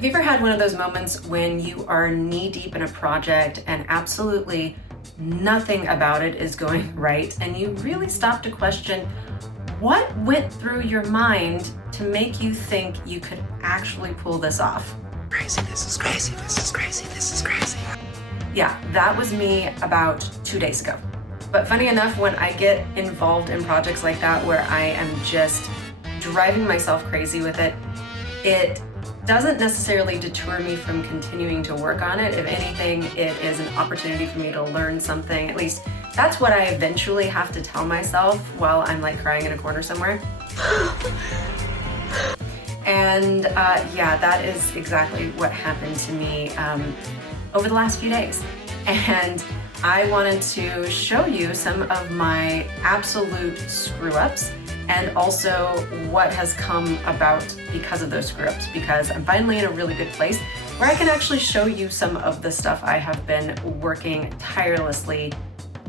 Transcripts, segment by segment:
Have you ever had one of those moments when you are knee deep in a project and absolutely nothing about it is going right, and you really stop to question what went through your mind to make you think you could actually pull this off? Crazy, this is crazy, this is crazy, this is crazy. Yeah, that was me about 2 days ago. But funny enough, when I get involved in projects like that where I am just driving myself crazy with it, it doesn't necessarily deter me from continuing to work on it. If anything, it is an opportunity for me to learn something. At least that's what I eventually have to tell myself while I'm like crying in a corner somewhere. And yeah, that is exactly what happened to me over the last few days. And I wanted to show you some of my absolute screw-ups and also what has come about because of those screw-ups, because I'm finally in a really good place where I can actually show you some of the stuff I have been working tirelessly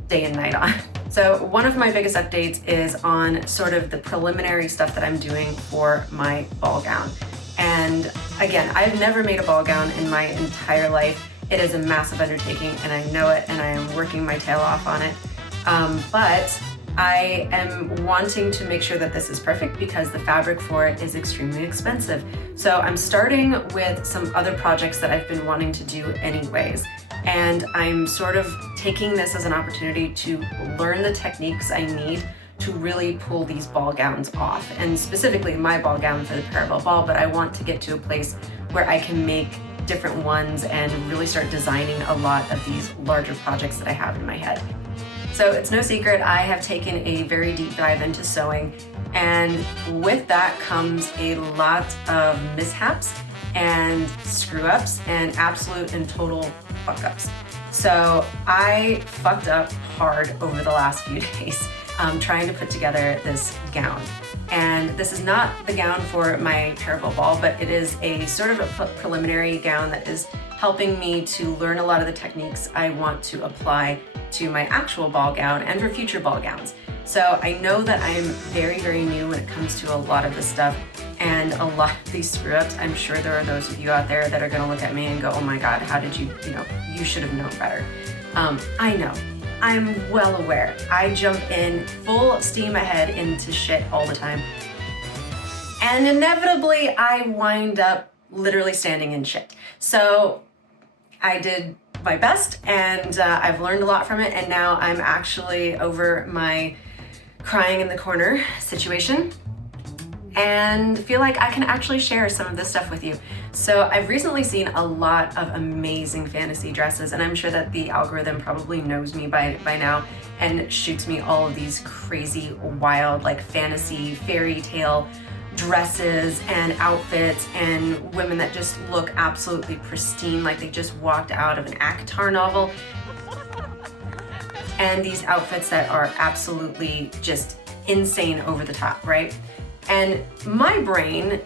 day and night on. So one of my biggest updates is on sort of the preliminary stuff that I'm doing for my ball gown. And again, I've never made a ball gown in my entire life. It is a massive undertaking and I know it, and I am working my tail off on it. But I am wanting to make sure that this is perfect because the fabric for it is extremely expensive. So I'm starting with some other projects that I've been wanting to do anyways. And I'm sort of taking this as an opportunity to learn the techniques I need to really pull these ball gowns off, and specifically my ball gown for the Parabelle Ball, but I want to get to a place where I can make different ones and really start designing a lot of these larger projects that I have in my head. So it's no secret, I have taken a very deep dive into sewing, and with that comes a lot of mishaps and screw-ups and absolute and total fuck-ups. So I fucked up hard over the last few days trying to put together this gown. And this is not the gown for my Parabelle Ball, but it is a sort of a preliminary gown that is helping me to learn a lot of the techniques I want to apply to my actual ball gown and for future ball gowns. So I know that I am very, very new when it comes to a lot of this stuff, and a lot of these screw-ups. I'm sure there are those of you out there that are gonna look at me and go, oh my God, how did you should have known better. I know, I'm well aware. I jump in full steam ahead into shit all the time. And inevitably I wind up literally standing in shit. So I did my best, and I've learned a lot from it, and now I'm actually over my crying in the corner situation and feel like I can actually share some of this stuff with you. So I've recently seen a lot of amazing fantasy dresses, and I'm sure that the algorithm probably knows me by now and shoots me all of these crazy, wild, like fantasy, fairy tale dresses and outfits, and women that just look absolutely pristine, like they just walked out of an ACOTAR novel. And these outfits that are absolutely just insane over the top, right? And my brain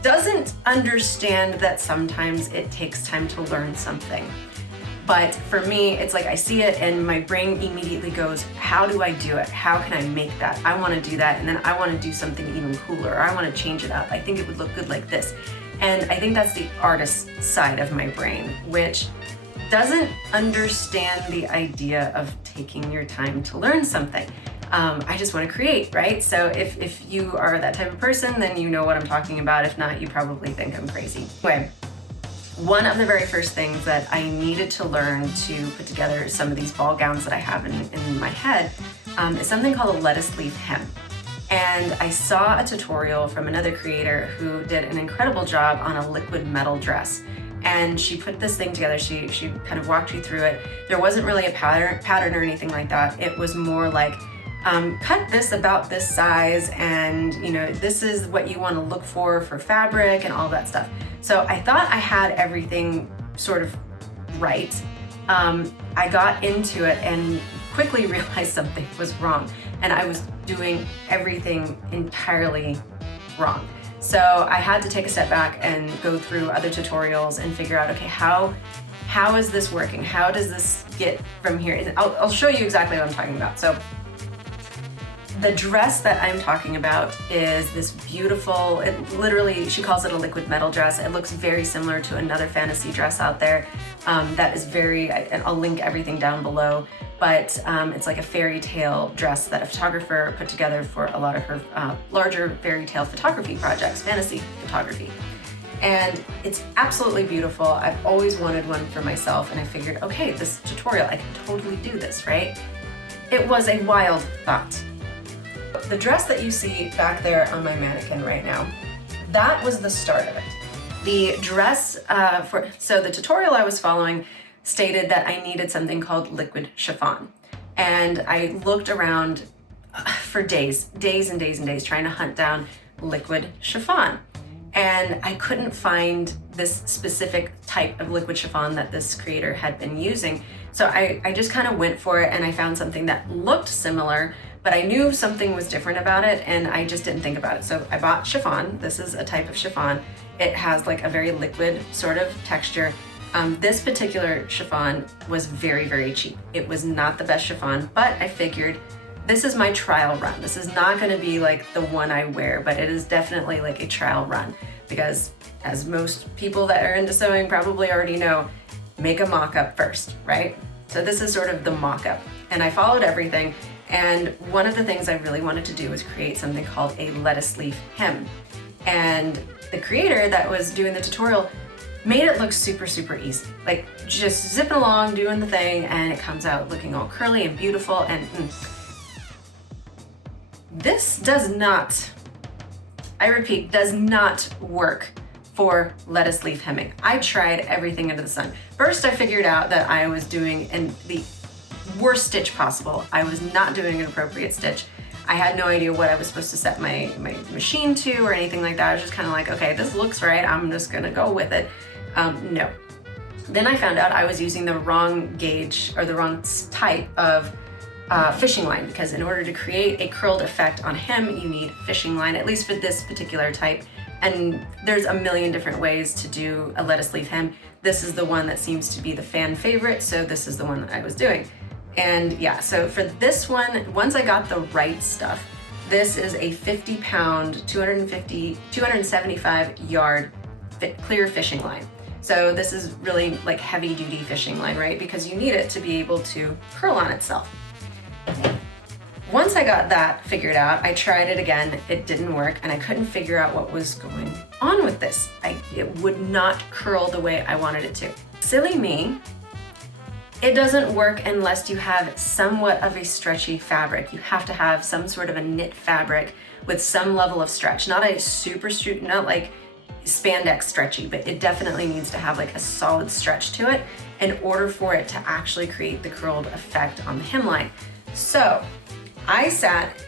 doesn't understand that sometimes it takes time to learn something. But for me, it's like I see it and my brain immediately goes, how do I do it? How can I make that? I want to do that, and then I want to do something even cooler. Or I want to change it up. I think it would look good like this. And I think that's the artist side of my brain, which doesn't understand the idea of taking your time to learn something. I just want to create, right? So if you are that type of person, then you know what I'm talking about. If not, you probably think I'm crazy. Anyway, one of the very first things that I needed to learn to put together some of these ball gowns that I have in my head is something called a lettuce leaf hem. And I saw a tutorial from another creator who did an incredible job on a liquid metal dress. And she put this thing together, she kind of walked you through it. There wasn't really a pattern or anything like that. It was more like, cut this about this size, and this is what you want to look for fabric and all that stuff. So I thought I had everything sort of right. I got into it and quickly realized something was wrong, and I was doing everything entirely wrong. So I had to take a step back and go through other tutorials and figure out, okay, how is this working? How does this get from here? I'll show you exactly what I'm talking about. So The dress that I'm talking about is this beautiful, it literally, she calls it a liquid metal dress. It looks very similar to another fantasy dress out there that is I'll link everything down below, but it's like a fairy tale dress that a photographer put together for a lot of her larger fairy tale photography projects, fantasy photography. And it's absolutely beautiful. I've always wanted one for myself, and I figured, okay, this tutorial, I can totally do this, right? It was a wild thought. The dress that you see back there on my mannequin right now, that was the start of it. The dress, so the tutorial I was following stated that I needed something called liquid chiffon. And I looked around for days and days and days trying to hunt down liquid chiffon. And I couldn't find this specific type of liquid chiffon that this creator had been using. So I just kind of went for it, and I found something that looked similar, but I knew something was different about it, and I just didn't think about it. So I bought chiffon. This is a type of chiffon. It has like a very liquid sort of texture. This particular chiffon was very, very cheap. It was not the best chiffon, but I figured this is my trial run. This is not gonna be like the one I wear, but it is definitely like a trial run, because as most people that are into sewing probably already know, make a mock-up first, right? So this is sort of the mock-up, and I followed everything. And one of the things I really wanted to do was create something called a lettuce leaf hem. And the creator that was doing the tutorial made it look super, super easy. Like just zipping along, doing the thing, and it comes out looking all curly and beautiful. And this does not, I repeat, does not work for lettuce leaf hemming. I tried everything under the sun. First, I figured out that I was doing the worst stitch possible. I was not doing an appropriate stitch. I had no idea what I was supposed to set my machine to or anything like that. I was just kind of like, okay, this looks right, I'm just gonna go with it. No. Then I found out I was using the wrong gauge or the wrong type of fishing line, because in order to create a curled effect on hem, you need fishing line, at least for this particular type. And there's a million different ways to do a lettuce leaf hem. This is the one that seems to be the fan favorite, so this is the one that I was doing. And yeah, so for this one, once I got the right stuff, this is a 50-pound, 275 yard clear fishing line. So this is really like heavy duty fishing line, right? Because you need it to be able to curl on itself. Once I got that figured out, I tried it again, it didn't work, and I couldn't figure out what was going on with this. It would not curl the way I wanted it to. Silly me, it doesn't work unless you have somewhat of a stretchy fabric. You have to have some sort of a knit fabric with some level of stretch. Not a super, not like spandex stretchy, but it definitely needs to have like a solid stretch to it in order for it to actually create the curled effect on the hemline. So I sat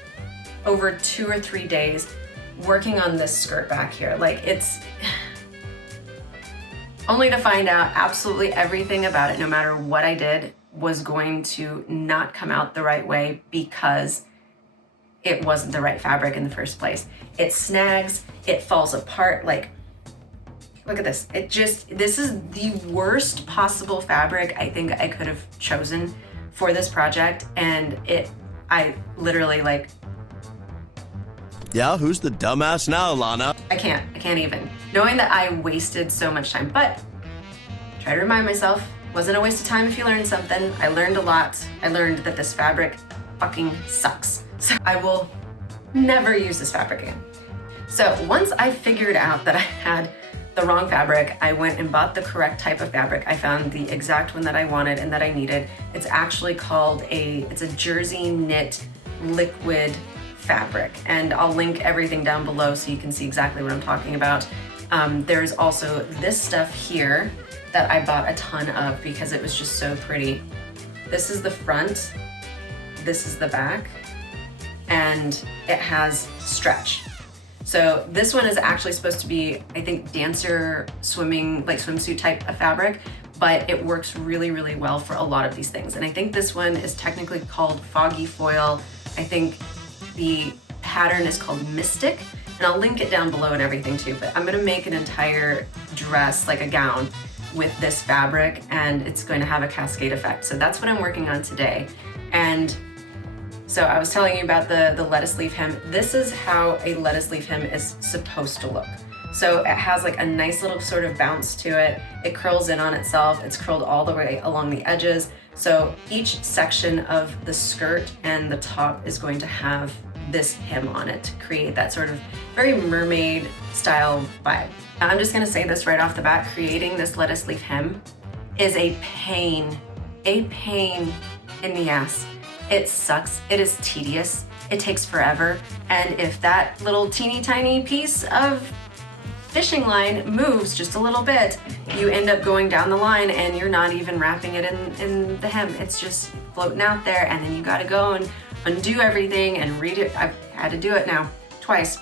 over 2 or 3 days working on this skirt back here. Like it's only to find out absolutely everything about it, no matter what I did, was going to not come out the right way because it wasn't the right fabric in the first place. It snags, it falls apart. Like, look at this. This is the worst possible fabric I think I could have chosen for this project. And I literally like, yeah, who's the dumbass now, Lana? I can't even. Knowing that I wasted so much time, but try to remind myself, wasn't a waste of time if you learned something. I learned a lot. I learned that this fabric fucking sucks. So I will never use this fabric again. So once I figured out that I had the wrong fabric, I went and bought the correct type of fabric. I found the exact one that I wanted and that I needed. It's actually called it's a jersey knit liquid fabric, and I'll link everything down below so you can see exactly what I'm talking about. There's also this stuff here that I bought a ton of because it was just so pretty. This is the front, this is the back, and it has stretch. So this one is actually supposed to be, I think, dancer swimming, like swimsuit type of fabric, but it works really, really well for a lot of these things. And I think this one is technically called Foggy Foil. I think the pattern is called Mystic, and I'll link it down below and everything too, but I'm gonna make an entire dress, like a gown, with this fabric, and it's going to have a cascade effect. So that's what I'm working on today. And So I was telling you about the lettuce leaf hem. This is how a lettuce leaf hem is supposed to look. So it has like a nice little sort of bounce to it. It curls in on itself. It's curled all the way along the edges. So each section of the skirt and the top is going to have this hem on it to create that sort of very mermaid style vibe. Now, I'm just gonna say this right off the bat, creating this lettuce leaf hem is a pain in the ass. It sucks, it is tedious, it takes forever, and if that little teeny tiny piece of fishing line moves just a little bit, you end up going down the line and you're not even wrapping it in the hem. It's just floating out there, and then you gotta go and undo everything and redo it. I've had to do it now twice.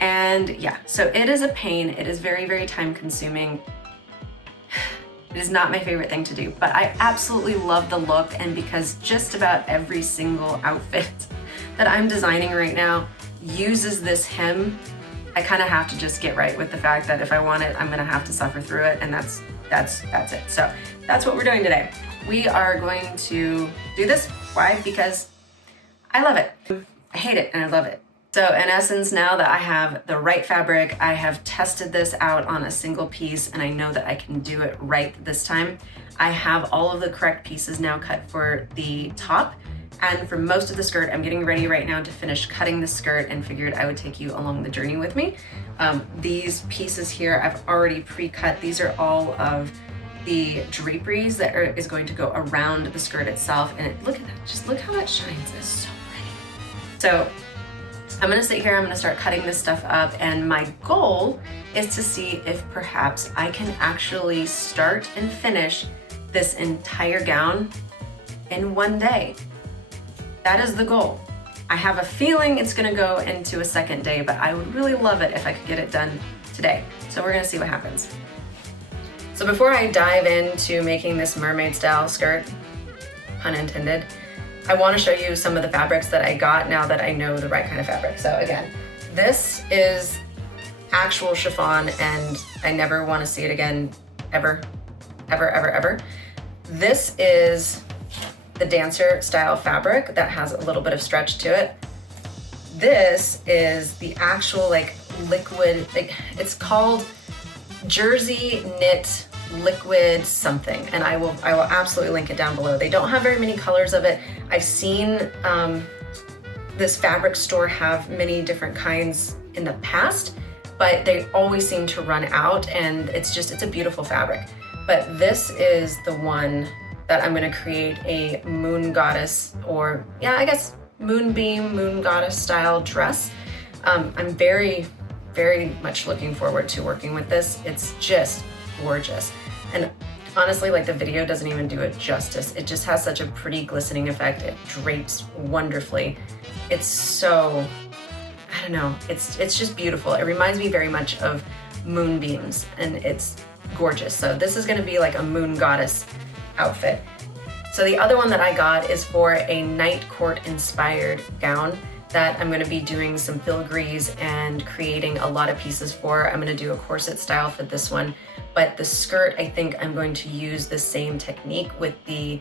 And yeah, so it is a pain. It is very, very time consuming. It is not my favorite thing to do, but I absolutely love the look, and because just about every single outfit that I'm designing right now uses this hem, I kind of have to just get right with the fact that if I want it, I'm gonna have to suffer through it, and that's it. So that's what we're doing today. We are going to do this. Why? Because I love it. I hate it and I love it. So in essence, now that I have the right fabric, I have tested this out on a single piece, and I know that I can do it right this time. I have all of the correct pieces now cut for the top, and for most of the skirt, I'm getting ready right now to finish cutting the skirt, and figured I would take you along the journey with me. These pieces here, I've already pre-cut. These are all of the draperies that is going to go around the skirt itself, and look at that, just look how it shines. It's so pretty. So I'm gonna sit here, I'm gonna start cutting this stuff up, and my goal is to see if perhaps I can actually start and finish this entire gown in one day. That is the goal. I have a feeling it's gonna go into a second day, but I would really love it if I could get it done today. So we're gonna see what happens. So before I dive into making this mermaid style skirt, pun intended, I want to show you some of the fabrics that I got now that I know the right kind of fabric. So again, this is actual chiffon, and I never want to see it again, ever. This is the dancer style fabric that has a little bit of stretch to it. This is the actual like liquid, it's called jersey knit liquid something, and I will absolutely link it down below. They don't have very many colors of it. I've seen this fabric store have many different kinds in the past, but they always seem to run out, and it's a beautiful fabric. But this is the one that I'm going to create a moon goddess, or yeah, I guess moonbeam, moon goddess style dress. I'm very much looking forward to working with this. It's just gorgeous. And honestly, like, the video doesn't even do it justice. It just has such a pretty glistening effect. It drapes wonderfully. It's so, I don't know, it's just beautiful. It reminds me very much of moonbeams, and it's gorgeous. So this is gonna be like a moon goddess outfit. So the other one that I got is for a night court inspired gown that I'm going to be doing some filigrees and creating a lot of pieces for. I'm going to do a corset style for this one, but the skirt, I think I'm going to use the same technique with the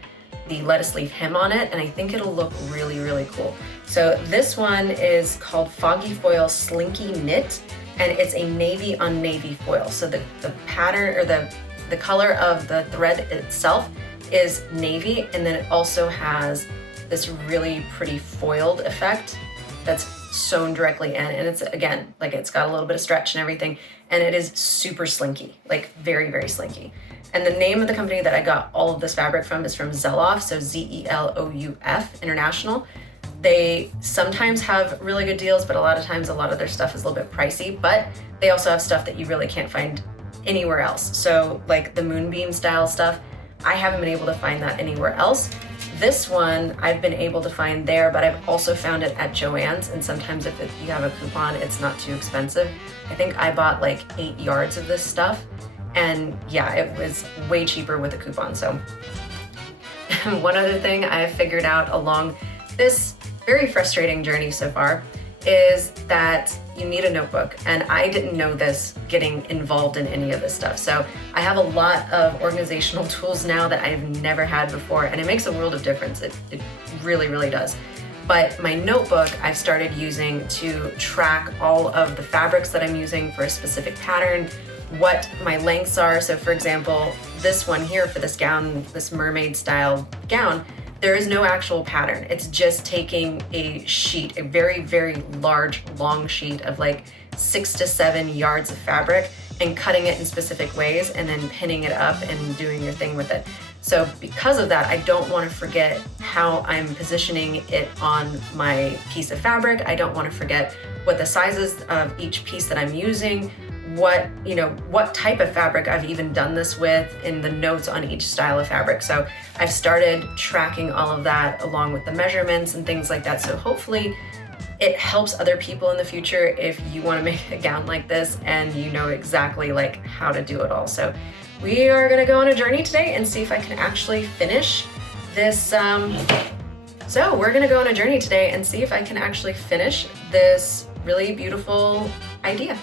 lettuce leaf hem on it, and I think it'll look really cool. So this one is called Foggy Foil Slinky Knit, and it's a navy on navy foil. So the pattern, or the color of the thread itself is navy, and then it also has this really pretty foiled effect that's sewn directly in, and it's, again, like, it's got a little bit of stretch and everything, and it is super slinky, like very slinky. And the name of the company that I got all of this fabric from is from Zeloff, so Zelouf International. They sometimes have really good deals, but a lot of times a lot of their stuff is a little bit pricey, but they also have stuff that you really can't find anywhere else. So like the moonbeam style stuff, I haven't been able to find that anywhere else. This one I've been able to find there, but I've also found it at Joann's, and sometimes if you have a coupon, it's not too expensive. I think I bought like 8 yards of this stuff, and yeah, it was way cheaper with a coupon. So one other thing I've figured out along this very frustrating journey so far is that you need a notebook, and I didn't know this getting involved in any of this stuff. So I have a lot of organizational tools now that I've never had before, and it makes a world of difference. It really does. But my notebook I've started using to track all of the fabrics that I'm using for a specific pattern, what my lengths are. So for example, this one here for this gown, this mermaid style gown, there is no actual pattern. It's just taking a sheet, a very, very large, long sheet of like 6 to 7 yards of fabric and cutting it in specific ways and then pinning it up and doing your thing with it. So because of that, I don't want to forget how I'm positioning it on my piece of fabric. I don't want to forget what the sizes of each piece that I'm using, what type of fabric I've even done this with, in the notes on each style of fabric. So I've started tracking all of that along with the measurements and things like that. So hopefully it helps other people in the future if you want to make a gown like this and you know exactly like how to do it all. So we are going to go on a journey today and see if I can actually finish this. So we're going to go on a journey today and see if I can actually finish this really beautiful idea.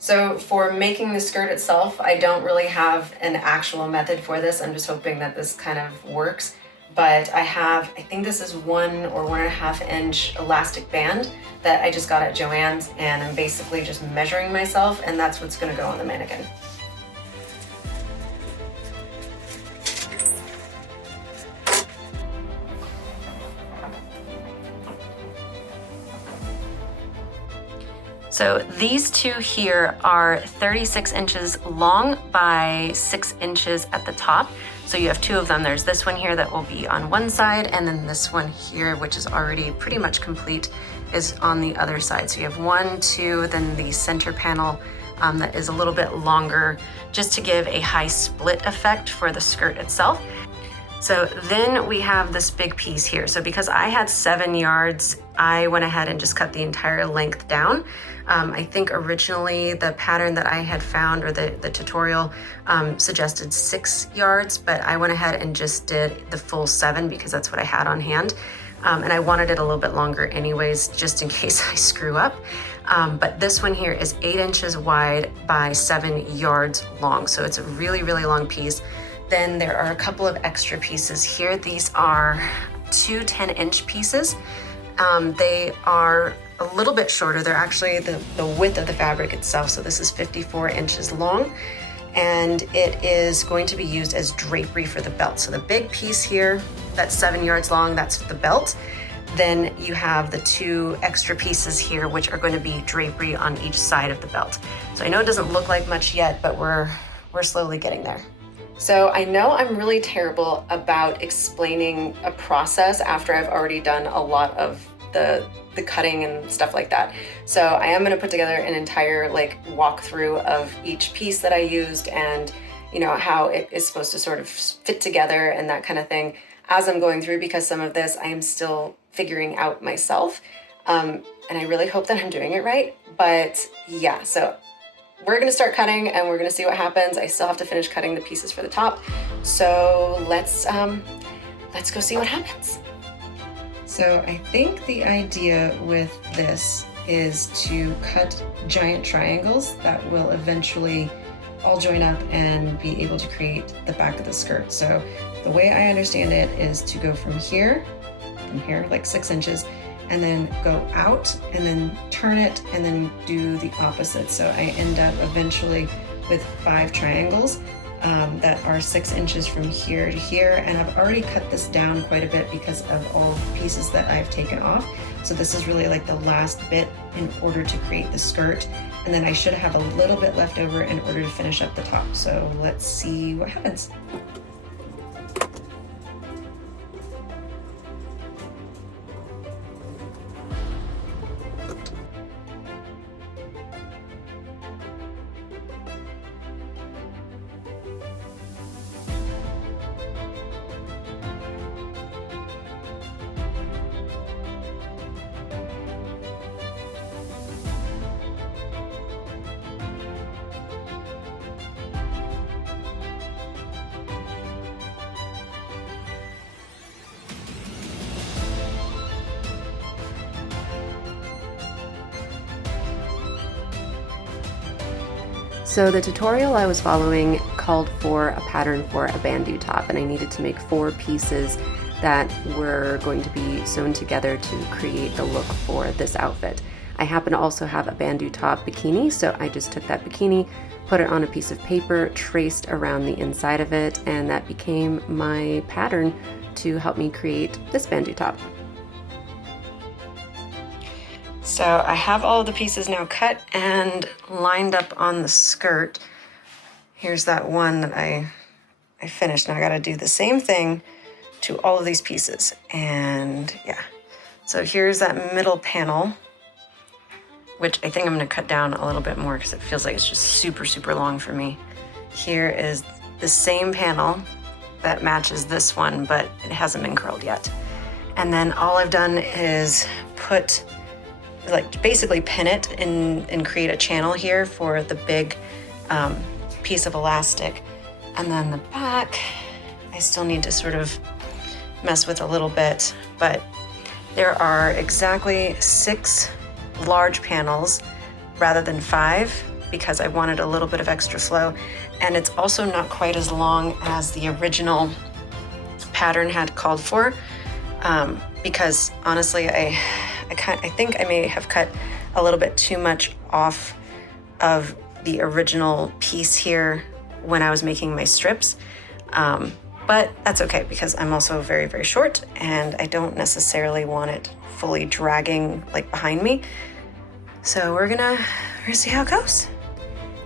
So for making the skirt itself, I don't really have an actual method for this. I'm just hoping that this kind of works. But I think this is 1 or 1.5 inch elastic band that I just got at Joann's, and I'm basically just measuring myself, and that's what's going to go on the mannequin. So these two here are 36 inches long by 6 inches at the top. So you have 2 of them. There's this one here that will be on one side, and then this one here, which is already pretty much complete, is on the other side. So you have 1, 2, then the center panel that is a little bit longer, just to give a high split effect for the skirt itself. So then we have this big piece here. So because I had 7 yards, I went ahead and just cut the entire length down. I think originally the pattern that I had found, or the tutorial, suggested 6 yards, but I went ahead and just did the full 7 because that's what I had on hand. And I wanted it a little bit longer anyways, just in case I screw up. But this one here is 8 inches wide by 7 yards long. So it's a really, really long piece. Then there are a couple of extra pieces here. These are 2 10-inch pieces. They are a little bit shorter. They're actually the width of the fabric itself. So this is 54 inches long, and it is going to be used as drapery for the belt. So the big piece here, that's 7 yards long, that's the belt. Then you have the 2 extra pieces here, which are going to be drapery on each side of the belt. So I know it doesn't look like much yet, but we're slowly getting there. So I know I'm really terrible about explaining a process after I've already done a lot of the cutting and stuff like that. So I am gonna put together an entire like walkthrough of each piece that I used, and how it is supposed to sort of fit together and that kind of thing as I'm going through, because some of this I am still figuring out myself. And I really hope that I'm doing it right. But yeah, so we're gonna start cutting and we're gonna see what happens. I still have to finish cutting the pieces for the top. So let's go see what happens. So I think the idea with this is to cut giant triangles that will eventually all join up and be able to create the back of the skirt. So the way I understand it is to go from here like 6 inches, and then go out and then turn it and then do the opposite. So I end up eventually with 5 triangles that are 6 inches from here to here. And I've already cut this down quite a bit because of all the pieces that I've taken off. So this is really like the last bit in order to create the skirt. And then I should have a little bit left over in order to finish up the top. So let's see what happens. So the tutorial I was following called for a pattern for a bandeau top, and I needed to make 4 pieces that were going to be sewn together to create the look for this outfit. I happen to also have a bandeau top bikini, so I just took that bikini, put it on a piece of paper, traced around the inside of it, and that became my pattern to help me create this bandeau top. So I have all of the pieces now cut and lined up on the skirt. Here's that one that I finished. Now I gotta do the same thing to all of these pieces. And yeah, so here's that middle panel, which I think I'm gonna cut down a little bit more because it feels like it's just super, super long for me. Here is the same panel that matches this one, but it hasn't been curled yet. And then all I've done is put, like, basically pin it and create a channel here for the big piece of elastic. And then the back, I still need to sort of mess with a little bit, but there are exactly 6 large panels rather than 5 because I wanted a little bit of extra flow. And it's also not quite as long as the original pattern had called for because honestly, I think I may have cut a little bit too much off of the original piece here when I was making my strips. But that's okay because I'm also very, very short and I don't necessarily want it fully dragging like behind me. So we're gonna see how it goes.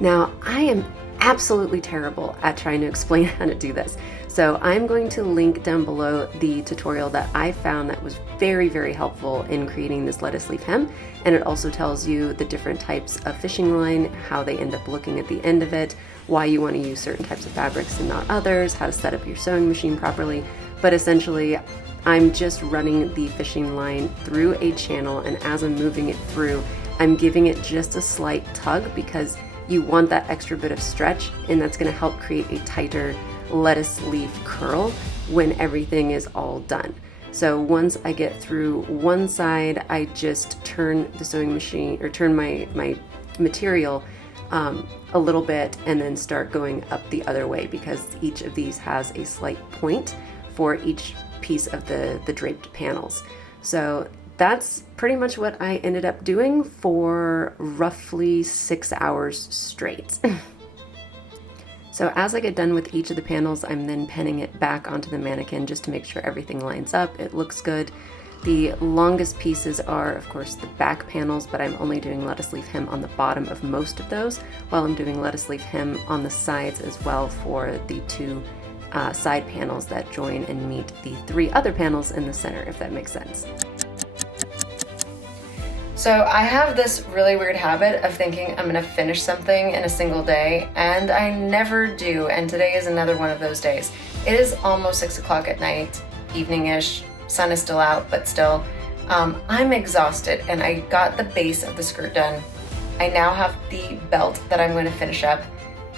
Now, I am absolutely terrible at trying to explain how to do this. So I'm going to link down below the tutorial that I found that was very, very helpful in creating this lettuce leaf hem. And it also tells you the different types of fishing line, how they end up looking at the end of it, why you want to use certain types of fabrics and not others, how to set up your sewing machine properly. But essentially, I'm just running the fishing line through a channel, and as I'm moving it through, I'm giving it just a slight tug because you want that extra bit of stretch, and that's going to help create a tighter lettuce leaf curl when everything is all done. So once I get through one side, I just turn the sewing machine, or turn my material a little bit, and then start going up the other way because each of these has a slight point for each piece of the draped panels. So that's pretty much what I ended up doing for roughly 6 hours straight. So as I get done with each of the panels, I'm then pinning it back onto the mannequin just to make sure everything lines up, it looks good. The longest pieces are, of course, the back panels, but I'm only doing lettuce leaf hem on the bottom of most of those, while I'm doing lettuce leaf hem on the sides as well for the 2 side panels that join and meet the 3 other panels in the center, if that makes sense. So I have this really weird habit of thinking I'm gonna finish something in a single day, and I never do, and today is another one of those days. It is almost 6 o'clock at night, evening-ish, sun is still out, but still. I'm exhausted, and I got the base of the skirt done. I now have the belt that I'm going to finish up.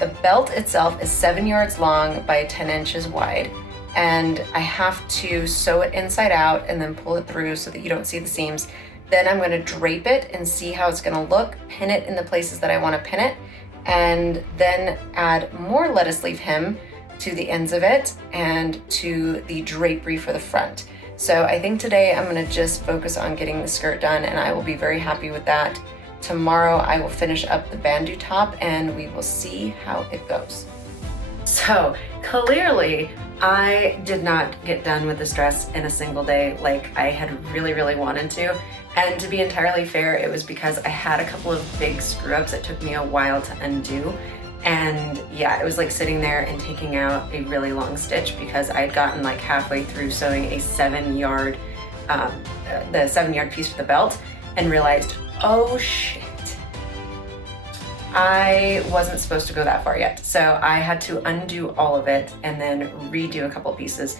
The belt itself is 7 yards long by 10 inches wide, and I have to sew it inside out and then pull it through so that you don't see the seams. Then I'm going to drape it and see how it's going to look, pin it in the places that I want to pin it, and then add more lettuce leaf hem to the ends of it and to the drapery for the front. So I think today I'm going to just focus on getting the skirt done, and I will be very happy with that. Tomorrow I will finish up the bandeau top and we will see how it goes. So clearly I did not get done with this dress in a single day like I had really, really wanted to. And to be entirely fair, it was because I had a couple of big screw ups that took me a while to undo. And yeah, it was like sitting there and taking out a really long stitch because I had gotten like halfway through sewing a 7-yard, the 7-yard piece for the belt and realized, oh shit, I wasn't supposed to go that far yet. So I had to undo all of it and then redo a couple pieces.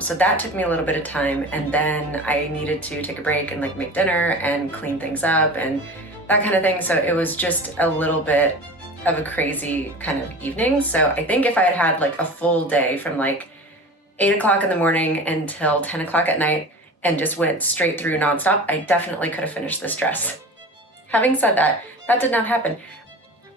So that took me a little bit of time, and then I needed to take a break and like make dinner and clean things up and that kind of thing. So it was just a little bit of a crazy kind of evening. So I think if I had had like a full day from like 8 o'clock in the morning until 10 o'clock at night and just went straight through nonstop, I definitely could have finished this dress. Having said that, that did not happen.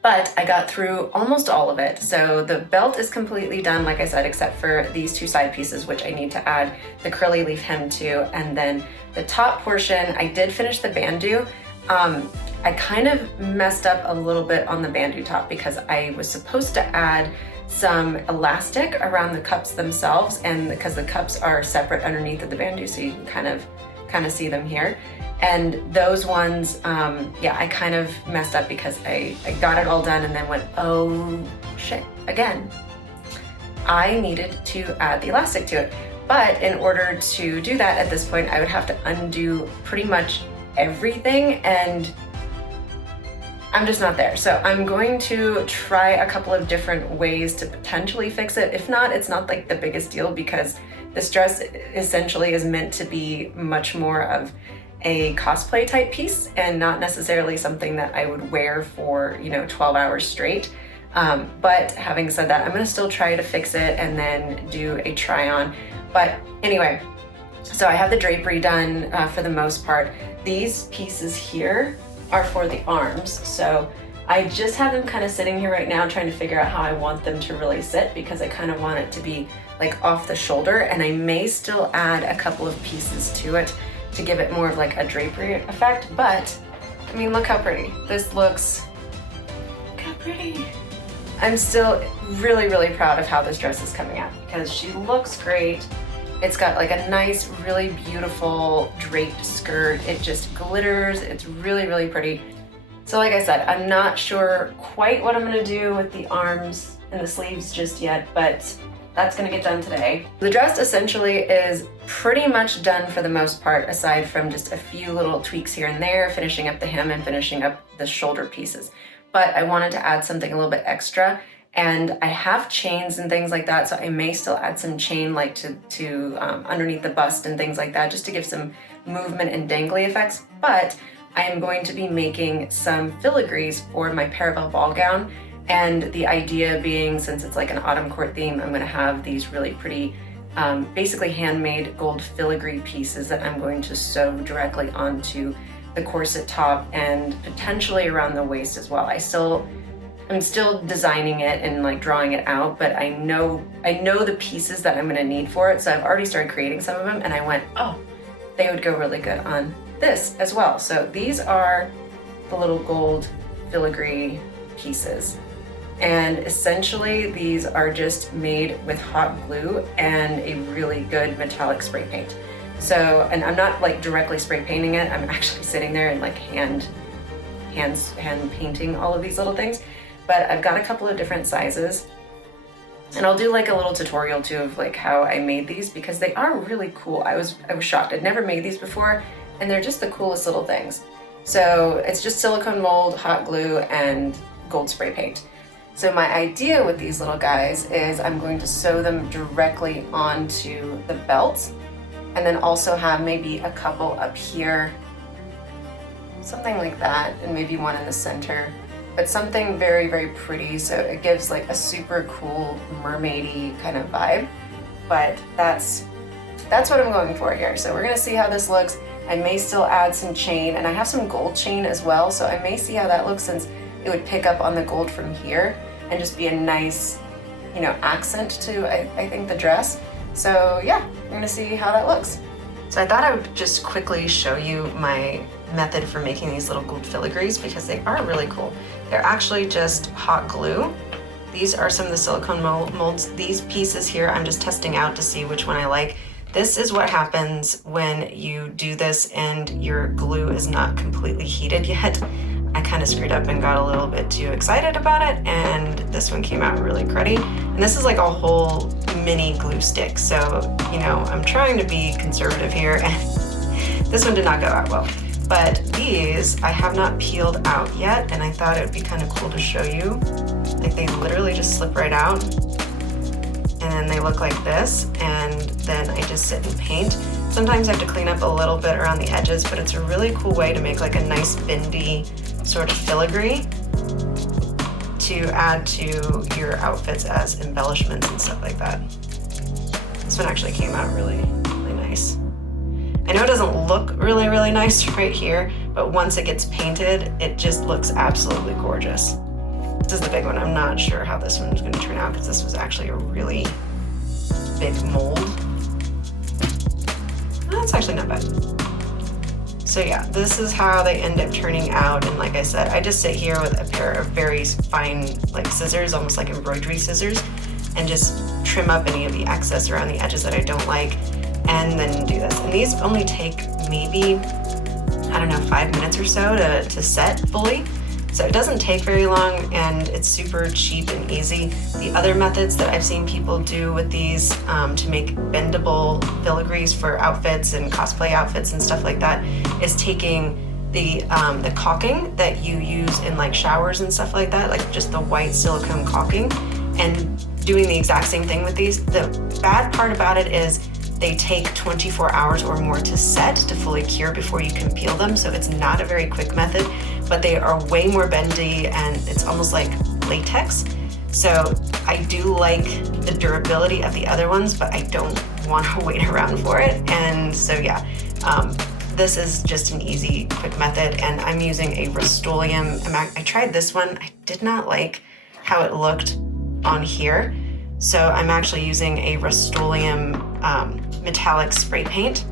but I got through almost all of it. So the belt is completely done, like I said, except for these two side pieces, which I need to add the curly leaf hem to. And then the top portion, I did finish the bandeau. I kind of messed up a little bit on the bandeau top because I was supposed to add some elastic around the cups themselves, and because the cups are separate underneath of the bandeau, so you can kind of see them here. And those ones, yeah, I kind of messed up because I got it all done and then went, oh shit, again. I needed to add the elastic to it. But in order to do that at this point, I would have to undo pretty much everything, and I'm just not there. So I'm going to try a couple of different ways to potentially fix it. If not, it's not like the biggest deal because this dress essentially is meant to be much more of a cosplay type piece and not necessarily something that I would wear for, 12 hours straight. But having said that, I'm gonna still try to fix it and then do a try on. But anyway, so I have the drapery done for the most part. These pieces here are for the arms. So I just have them kind of sitting here right now trying to figure out how I want them to really sit because I kind of want it to be like off the shoulder, and I may still add a couple of pieces to it to give it more of like a drapery effect. But I mean, look how pretty. This looks, look how pretty. I'm still really, really proud of how this dress is coming out because she looks great. It's got like a nice, really beautiful draped skirt. It just glitters. It's really, really pretty. So like I said, I'm not sure quite what I'm gonna do with the arms and the sleeves just yet, but that's gonna get done today. The dress essentially is pretty much done for the most part, aside from just a few little tweaks here and there, finishing up the hem and finishing up the shoulder pieces. But I wanted to add something a little bit extra, and I have chains and things like that, so I may still add some chain like to underneath the bust and things like that, just to give some movement and dangly effects. But I am going to be making some filigrees for my Revelry Ball Gown. And the idea being, since it's like an autumn court theme, I'm gonna have these really pretty, basically handmade gold filigree pieces that I'm going to sew directly onto the corset top and potentially around the waist as well. I'm still designing it and like drawing it out, but I know the pieces that I'm gonna need for it. So I've already started creating some of them, and I went, oh, they would go really good on this as well. So these are the little gold filigree pieces. And essentially these are just made with hot glue and a really good metallic spray paint. So, and I'm not like directly spray painting it, I'm actually sitting there and like hand painting all of these little things. But I've got a couple of different sizes, and I'll do like a little tutorial too of like how I made these because they are really cool. I was shocked. I'd never made these before, and they're just the coolest little things. So it's just silicone mold, hot glue, and gold spray paint. So my idea with these little guys is I'm going to sew them directly onto the belt, and then also have maybe a couple up here, something like that, and maybe one in the center, but something very, very pretty, so it gives like a super cool mermaidy kind of vibe. But that's what I'm going for here. So we're gonna see how this looks. I may still add some chain, and I have some gold chain as well, so I may see how that looks, since it would pick up on the gold from here and just be a nice, accent to, I think, the dress. So yeah, we're gonna see how that looks. So I thought I would just quickly show you my method for making these little gold filigrees because they are really cool. They're actually just hot glue. These are some of the silicone molds. These pieces here, I'm just testing out to see which one I like. This is what happens when you do this and your glue is not completely heated yet. I kind of screwed up and got a little bit too excited about it, and this one came out really cruddy. And this is like a whole mini glue stick, so I'm trying to be conservative here, and this one did not go out well. But these I have not peeled out yet, and I thought it would be kind of cool to show you. Like, they literally just slip right out, and then they look like this, and then I just sit and paint. Sometimes I have to clean up a little bit around the edges, but it's a really cool way to make like a nice bendy sort of filigree to add to your outfits as embellishments and stuff like that. This one actually came out really, really nice. I know it doesn't look really, really nice right here, but once it gets painted, it just looks absolutely gorgeous. This is the big one. I'm not sure how this one's gonna turn out because this was actually a really big mold. That's actually not bad. So yeah, this is how they end up turning out. And like I said, I just sit here with a pair of very fine like scissors, almost like embroidery scissors, and just trim up any of the excess around the edges that I don't like, and then do this. And these only take maybe, I don't know, 5 minutes or so to set fully. So it doesn't take very long, and it's super cheap and easy. The other methods that I've seen people do with these to make bendable filigrees for outfits and cosplay outfits and stuff like that is taking the caulking that you use in like showers and stuff like that, like just the white silicone caulking, and doing the exact same thing with these. The bad part about it is they take 24 hours or more to set, to fully cure before you can peel them. So it's not a very quick method, but they are way more bendy and it's almost like latex. So I do like the durability of the other ones, but I don't want to wait around for it. And so yeah, this is just an easy, quick method. And I'm using a Rust-Oleum. I tried this one. I did not like how it looked on here. So I'm actually using a Rust-Oleum metallic spray paint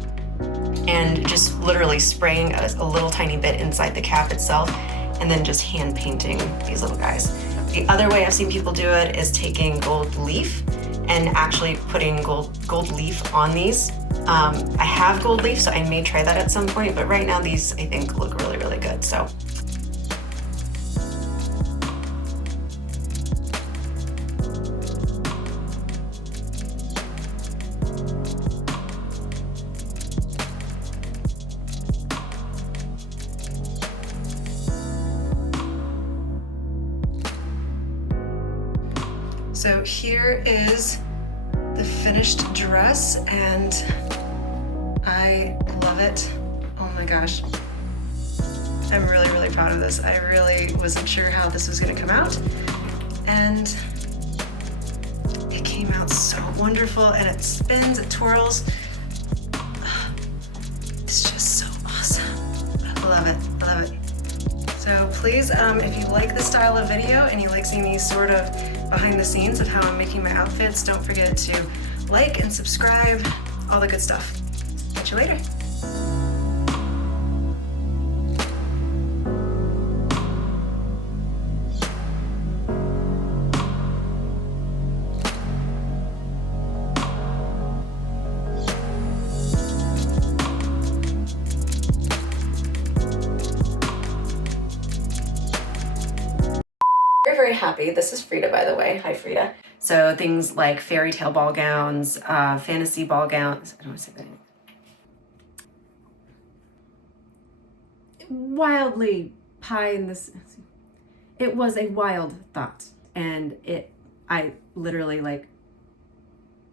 and just literally spraying a little tiny bit inside the cap itself and then just hand painting these little guys. The other way I've seen people do it is taking gold leaf and actually putting gold leaf on these. I have gold leaf, so I may try that at some point, but right now these I think look really, really good. So. So here is the finished dress, and I love it. Oh my gosh. I'm really, really proud of this. I really wasn't sure how this was gonna come out, and it came out so wonderful, and it spins, it twirls. It's just so awesome. I love it, I love it. So please, if you like this style of video and you like seeing these sort of behind the scenes of how I'm making my outfits, don't forget to like and subscribe, all the good stuff. Catch you later. Very happy. This is Frida, by the way. Hi, Frida. So things like fairy tale ball gowns, fantasy ball gowns. I don't want to say that anymore. Wildly pie in this. It was a wild thought, and I literally like